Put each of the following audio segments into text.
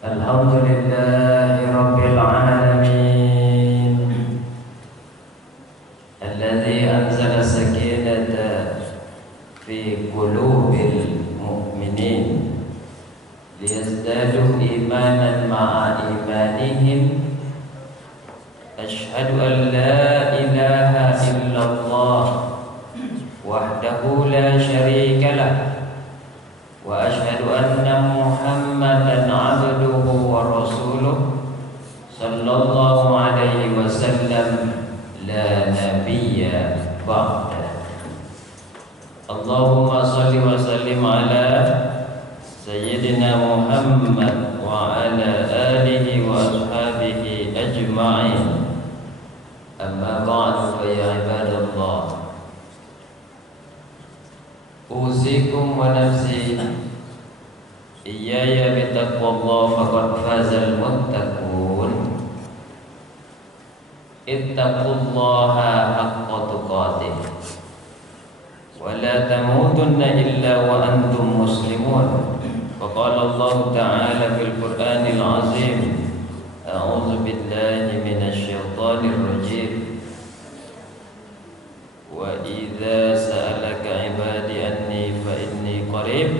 Alhamdulillahi Rabbil Alamin Alladhi anzala sakinata fi qulubil mu'minin liyazdadu imanan ma'a imanihim Ashhadu an la ilaha illallah wahdahu la syarika lah wa ashhadu anna Muhammadan abduhu wa rasuluh sallallahu alaihi wasallam la nabiyya ba'da. Allahumma salli wa sallim ala sayyidina Muhammad wa ala alihi wa ashabihi ajma'in. Amma ba'du fa ya ibadallah, uzikum wa nafsi iyaya bitaqwallah faqad fazal muttaqun. Ittaqullaha haqqa tuqatih wa la tamutunna illa wa antum muslimun. Wa qala Allah ta'ala fil Qur'anil azim, a'udzu billahi minasy syaithanir rajim. Wa idza sa'alaka 'ibadi anni fa inni qarib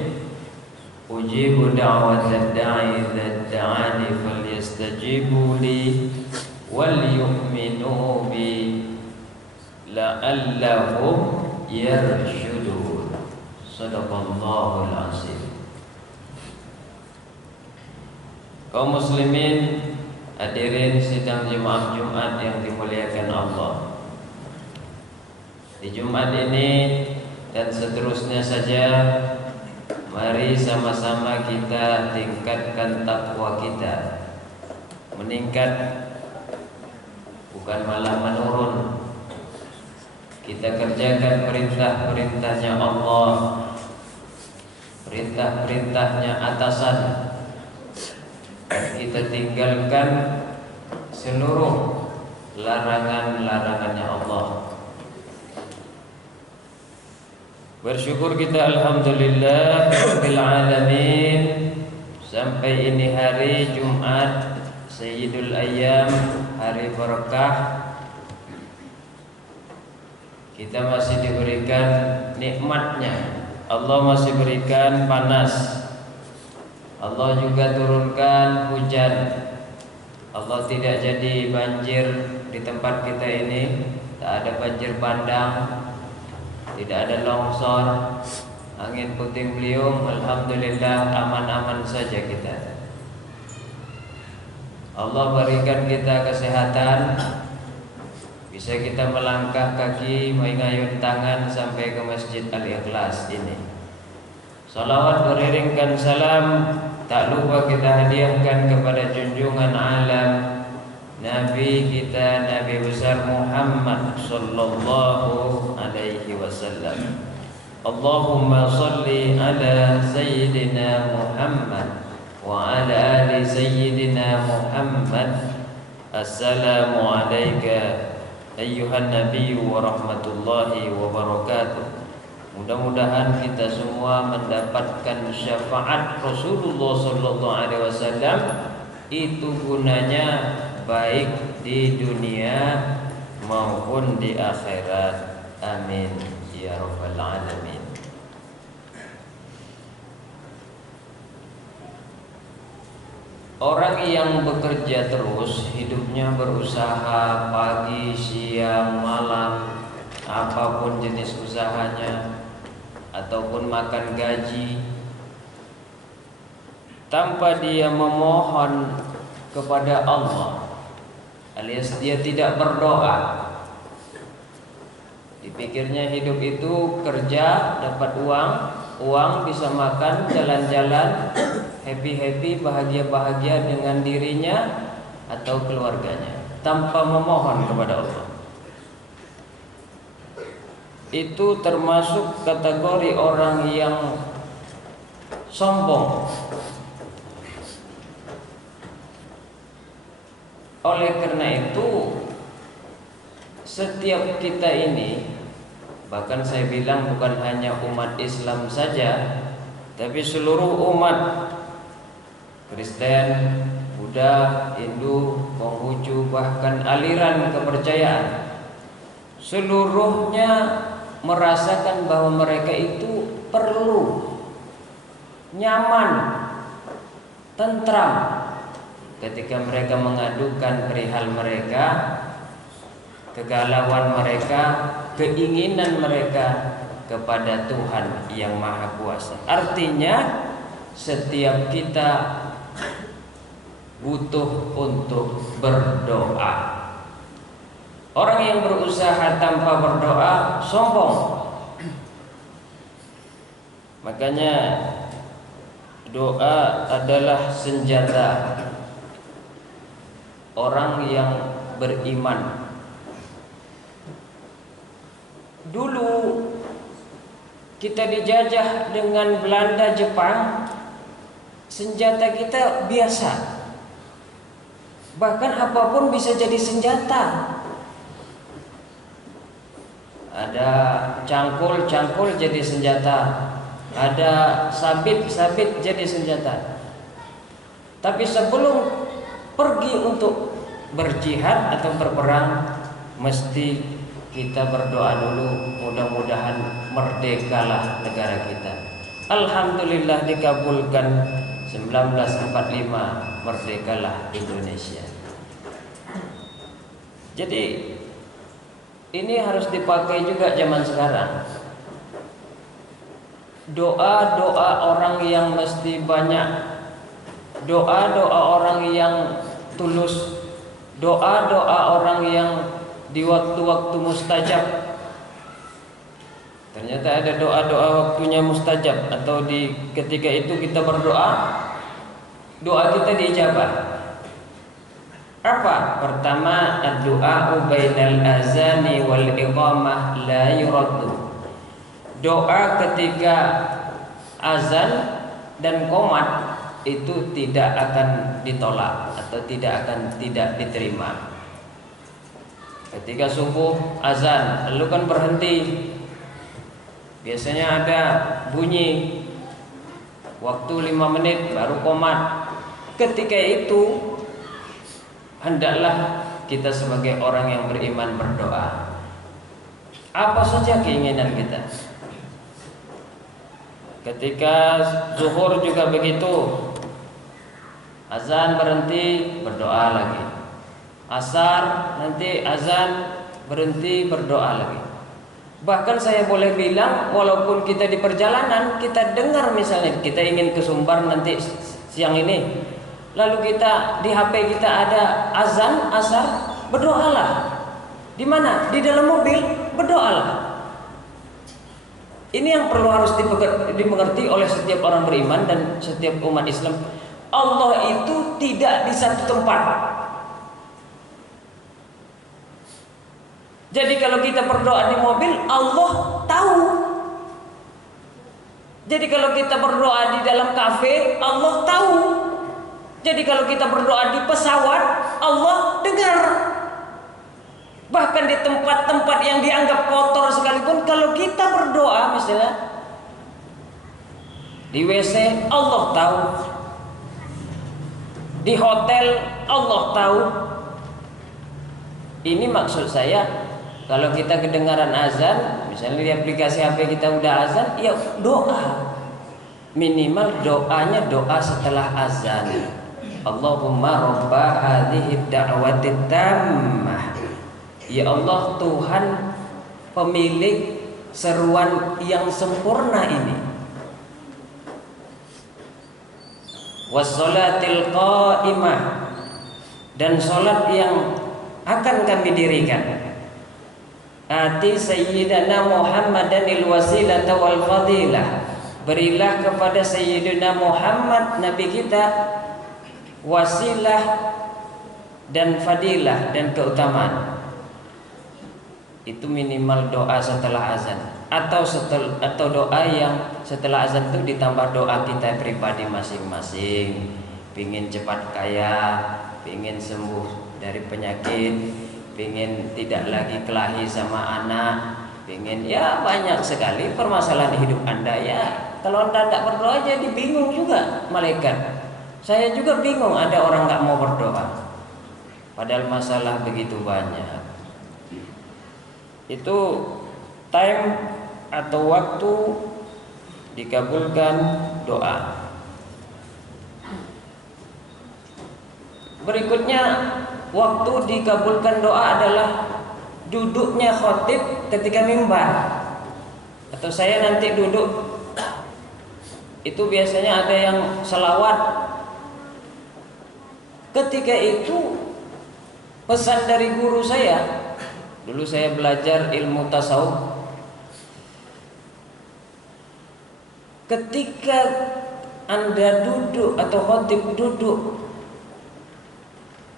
ujibu da'watad da'i idza da'ani falyastajibu li wal yu'minu bi la'allahum yarshudun. Shadaqallahul azim. Kaum muslimin, hadirin sidang jemaah Jumat yang dimuliakan Allah. Di Jumat ini dan seterusnya saja, mari sama-sama kita tingkatkan takwa kita. Meningkat, bukan malah menurun. Kita kerjakan perintah-perintahnya Allah, perintah-perintahnya atasan. Kita tinggalkan seluruh larangan-larangannya Allah. Bersyukur kita alhamdulillah rabbil alamin, sampai ini hari Jumat Sayyidul Ayyam, hari berkah. Kita masih diberikan nikmatnya. Allah masih berikan panas. Allah juga turunkan hujan. Allah tidak jadi banjir di tempat kita ini. Tak ada banjir bandang, tidak ada longsor, angin puting beliung. Alhamdulillah, aman-aman saja kita. Allah berikan kita kesehatan, bisa kita melangkah kaki, mengayun tangan sampai ke Masjid Al-Ikhlas ini. Salawat beriringkan salam tak lupa kita hadiahkan kepada junjungan alam Nabi kita, Nabi besar Muhammad sallallahu alaihi wasallam. Allahumma salli ala sayyidina Muhammad wa ala ali sayyidina Muhammad. Assalamu alayka ayyuhan nabiyyu wa rahmatullahi wa barakatuh. Mudah-mudahan kita semua mendapatkan syafaat Rasulullah sallallahu alaihi wasallam. Itu gunanya baik di dunia maupun di akhirat. Amin ya rabbal alamin. Orang yang bekerja terus, hidupnya berusaha pagi, siang, malam, apapun jenis usahanya, ataupun makan gaji, tanpa dia memohon kepada Allah, alias dia tidak berdoa. Dipikirnya hidup itu kerja, dapat uang bisa makan, jalan-jalan, happy-happy, bahagia-bahagia dengan dirinya atau keluarganya, tanpa memohon kepada Allah. Itu termasuk kategori orang yang sombong. Oleh karena itu, setiap kita ini, bahkan saya bilang bukan hanya umat Islam saja, tapi seluruh umat Kristen, Buddha, Hindu, Konghucu, bahkan aliran kepercayaan, seluruhnya merasakan bahwa mereka itu perlu nyaman, tentram ketika mereka mengadukan perihal mereka, kegalauan mereka, keinginan mereka kepada Tuhan yang Maha Kuasa. Artinya setiap kita butuh untuk berdoa. Orang yang berusaha tanpa berdoa sombong. Makanya doa adalah senjata orang yang beriman. Dulu kita dijajah dengan Belanda, Jepang, senjata kita biasa. Bahkan apapun bisa jadi senjata. Ada cangkul jadi senjata. Ada sabit jadi senjata. Tapi sebelum pergi untuk berjihad atau berperang, mesti kita berdoa dulu, mudah-mudahan merdekalah negara kita. Alhamdulillah dikabulkan 1945, merdekalah Indonesia. Jadi ini harus dipakai juga zaman sekarang. Doa-doa orang yang mesti banyak, doa-doa orang yang tulus, doa-doa orang yang di waktu-waktu mustajab. Ternyata ada doa-doa waktunya mustajab, atau di ketika itu kita berdoa, doa kita diijabah. Apa? Pertama, ad-du'a bainal azani wal iqamah la yuraddu. Doa ketika azan dan qomat itu tidak akan ditolak atau tidak diterima. Ketika subuh azan, lalu kan berhenti. Biasanya ada bunyi waktu 5 menit baru qomat. Ketika itu hendaklah kita sebagai orang yang beriman berdoa. Apa saja keinginan kita. Ketika zuhur juga begitu. Azan berhenti, berdoa lagi. Asar nanti azan berhenti, berdoa lagi. Bahkan saya boleh bilang, walaupun kita di perjalanan, kita dengar misalnya kita ingin ke Sumbar nanti siang ini, lalu kita di HP kita ada azan asar, berdoalah. Di mana? Di dalam mobil, berdoalah. Ini yang perlu harus dimengerti oleh setiap orang beriman dan setiap umat Islam. Allah itu tidak di satu tempat. Jadi kalau kita berdoa di mobil, Allah tahu. Jadi kalau kita berdoa di dalam kafe, Allah tahu. Jadi kalau kita berdoa di pesawat, Allah dengar. Bahkan di tempat-tempat yang dianggap kotor sekalipun, kalau kita berdoa misalnya di WC, Allah tahu. Di hotel, Allah tahu. Ini maksud saya, kalau kita kedengaran azan, misalnya di aplikasi HP kita udah azan, ya doa. Minimal doanya doa setelah azan. Allahumma rabba hadhihi da'wati tammah. Ya Allah, Tuhan pemilik seruan yang sempurna ini. Wassalatil qa'imah, dan salat yang akan kami dirikan. Ati sayyidina Muhammadanil wasilata wal fadilah. Berilah kepada Sayyidina Muhammad Nabi kita wasilah dan fadilah dan keutamaan. Itu minimal doa setelah azan, atau doa yang setelah azan itu ditambah doa kita pribadi masing-masing. Pingin cepat kaya, pingin sembuh dari penyakit, pingin tidak lagi kelahi sama anak, pingin, ya banyak sekali permasalahan hidup Anda. Ya kalau Anda tidak berdoa jadi bingung juga malaikat. Saya juga bingung ada orang nggak mau berdoa, padahal masalah begitu banyak. Itu time atau waktu dikabulkan doa. Berikutnya, waktu dikabulkan doa adalah duduknya khotib ketika mimbar. Atau saya nanti duduk, itu biasanya ada yang selawat. Ketika itu pesan dari guru saya, dulu saya belajar ilmu tasawuf. Ketika Anda duduk atau khotib duduk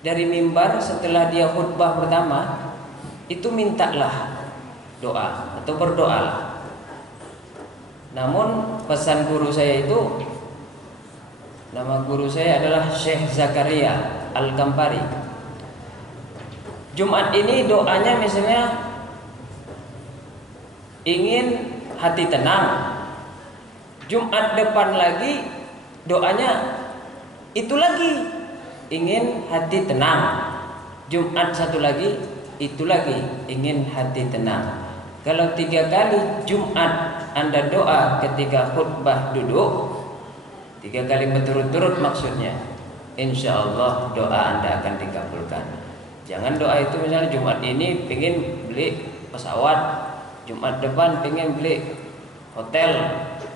dari mimbar setelah dia khutbah pertama, itu mintalah doa atau berdoalah. Namun pesan guru saya itu, nama guru saya adalah Syekh Zakaria Al-Kampari. Jumat ini doanya misalnya ingin hati tenang. Jumat depan lagi doanya itu lagi ingin hati tenang. Jumat satu lagi itu lagi ingin hati tenang. Kalau 3 kali Jumat Anda doa ketika khutbah duduk, 3 kali berturut-turut maksudnya, insya Allah doa Anda akan dikabulkan. Jangan doa itu misalnya Jumat ini pengen beli pesawat, Jumat depan pengen beli hotel.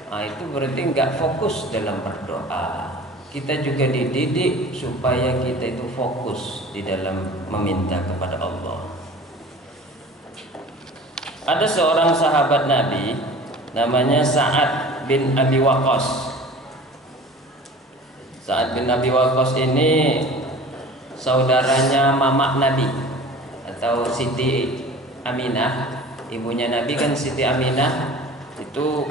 Nah, itu berarti nggak fokus dalam berdoa. Kita juga dididik supaya kita itu fokus di dalam meminta kepada Allah. Ada seorang sahabat Nabi namanya Sa'ad bin Abi Waqqas. Sa'ad bin Abi Waqqas ini saudaranya mamak Nabi atau Siti Aminah. Ibunya Nabi kan Siti Aminah, itu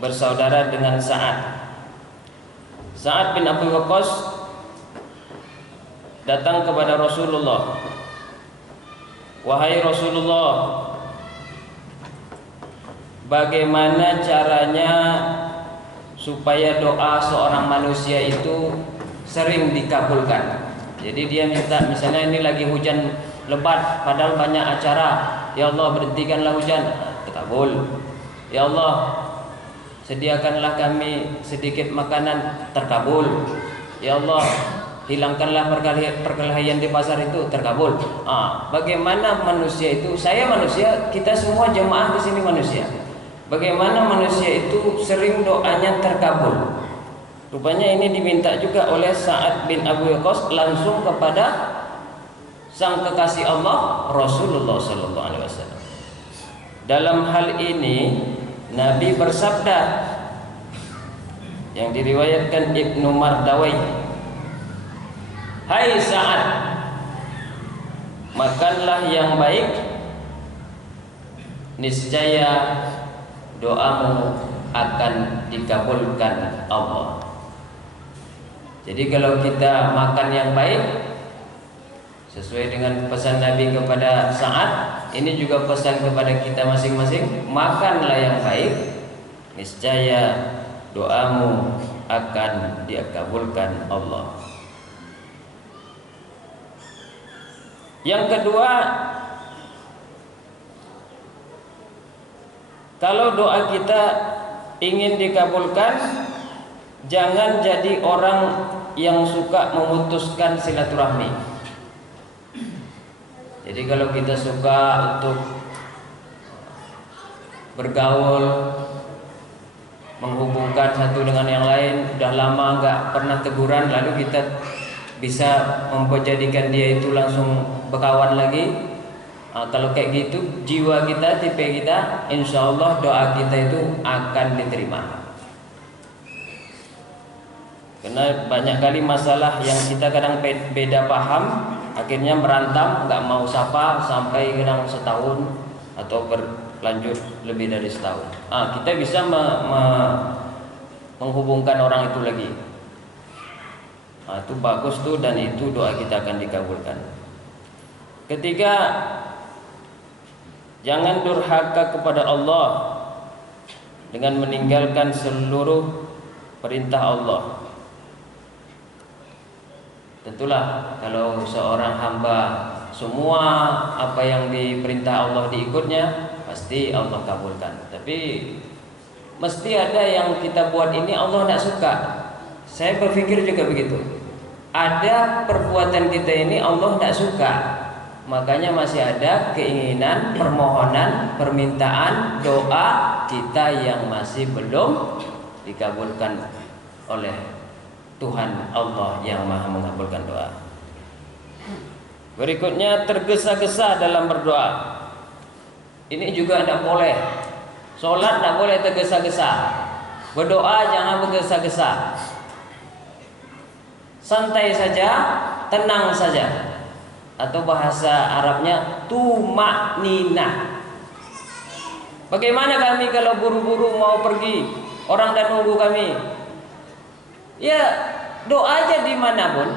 bersaudara dengan Sa'ad. Sa'ad bin Abi Waqqas datang kepada Rasulullah. Wahai Rasulullah, bagaimana caranya supaya doa seorang manusia itu sering dikabulkan? Jadi dia minta, misalnya ini lagi hujan lebat, padahal banyak acara. Ya Allah, berhentikanlah hujan, terkabul. Ya Allah, sediakanlah kami sedikit makanan, terkabul. Ya Allah, hilangkanlah perkelahian di pasar, itu terkabul. Bagaimana manusia itu? Saya manusia, kita semua jemaah di sini manusia. Bagaimana manusia itu sering doanya terkabul? Rupanya ini diminta juga oleh Sa'ad bin Abi Waqqas langsung kepada sang kekasih Allah Rasulullah sallallahu alaihi wasallam. Dalam hal ini Nabi bersabda yang diriwayatkan Ibnu Mardawai, "Hai Sa'ad, makanlah yang baik, niscaya doamu akan dikabulkan Allah." Jadi kalau kita makan yang baik sesuai dengan pesan Nabi kepada Sa'ad, ini juga pesan kepada kita masing-masing, makanlah yang baik, niscaya doamu akan dikabulkan Allah. Yang kedua, kalau doa kita ingin dikabulkan, jangan jadi orang yang suka memutuskan silaturahmi. Jadi kalau kita suka untuk bergaul, menghubungkan satu dengan yang lain, udah lama nggak pernah teguran, lalu kita bisa menjadikan dia itu langsung berkawan lagi. Kalau kayak gitu, jiwa kita, tipe kita, insya Allah doa kita itu akan diterima. Karena banyak kali masalah yang kita kadang beda paham, akhirnya merantam, nggak mau sapa sampai kadang setahun atau berlanjut lebih dari setahun. Kita bisa menghubungkan orang itu lagi. Itu bagus tuh, dan itu doa kita akan dikabulkan. Ketiga, jangan durhaka kepada Allah dengan meninggalkan seluruh perintah Allah. Tentulah kalau seorang hamba semua apa yang diperintah Allah diikutnya, pasti Allah kabulkan. Tapi mesti ada yang kita buat ini Allah tidak suka. Saya berpikir juga begitu. Ada perbuatan kita ini Allah tidak suka. Makanya masih ada keinginan, permohonan, permintaan, doa kita yang masih belum dikabulkan oleh Tuhan Allah yang Maha mengabulkan doa. Berikutnya tergesa-gesa dalam berdoa. Ini juga tidak boleh. Sholat tidak boleh tergesa-gesa. Berdoa jangan bergesa-gesa. Santai saja, tenang saja. Atau bahasa Arabnya tumakninah. Bagaimana kami kalau buru-buru mau pergi, orang dan nunggu kami? Ya doa aja dimanapun,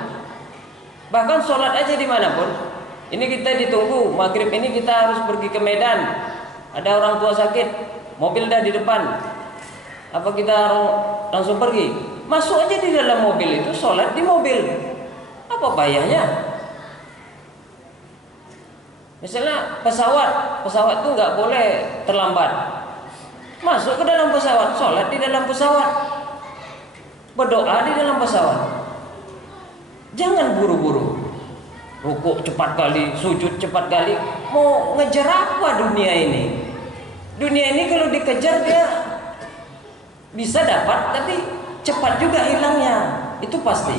bahkan sholat aja dimanapun. Ini kita ditunggu maghrib ini kita harus pergi ke Medan. Ada orang tua sakit, mobil dah di depan. Apa kita langsung pergi? Masuk aja di dalam mobil itu, sholat di mobil. Apa bahayanya? Misalnya pesawat itu nggak boleh terlambat. Masuk ke dalam pesawat, sholat di dalam pesawat. Berdoa di dalam pesawat. Jangan buru-buru. Rukuk cepat kali, sujud cepat kali. Mau ngejar apa dunia ini? Dunia ini kalau dikejar dia bisa dapat, tapi cepat juga hilangnya. Itu pasti.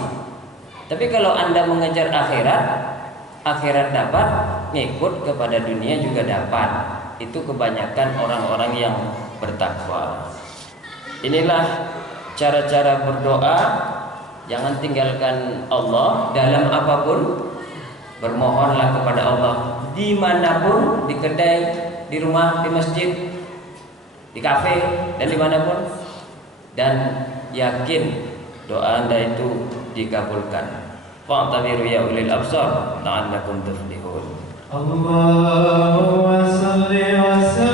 Tapi kalau Anda mengejar akhirat dapat, ngikut kepada dunia juga dapat. Itu kebanyakan orang-orang yang bertakwa. Inilah cara-cara berdoa. Jangan tinggalkan Allah dalam apapun. Bermohonlah kepada Allah dimanapun, di kedai, di rumah, di masjid, di kafe, dan dimanapun. Dan yakin doa Anda itu dikabulkan. Fa'tabiru ya ulil absar la'allakum tuflihun. Allahumma salli wa sallim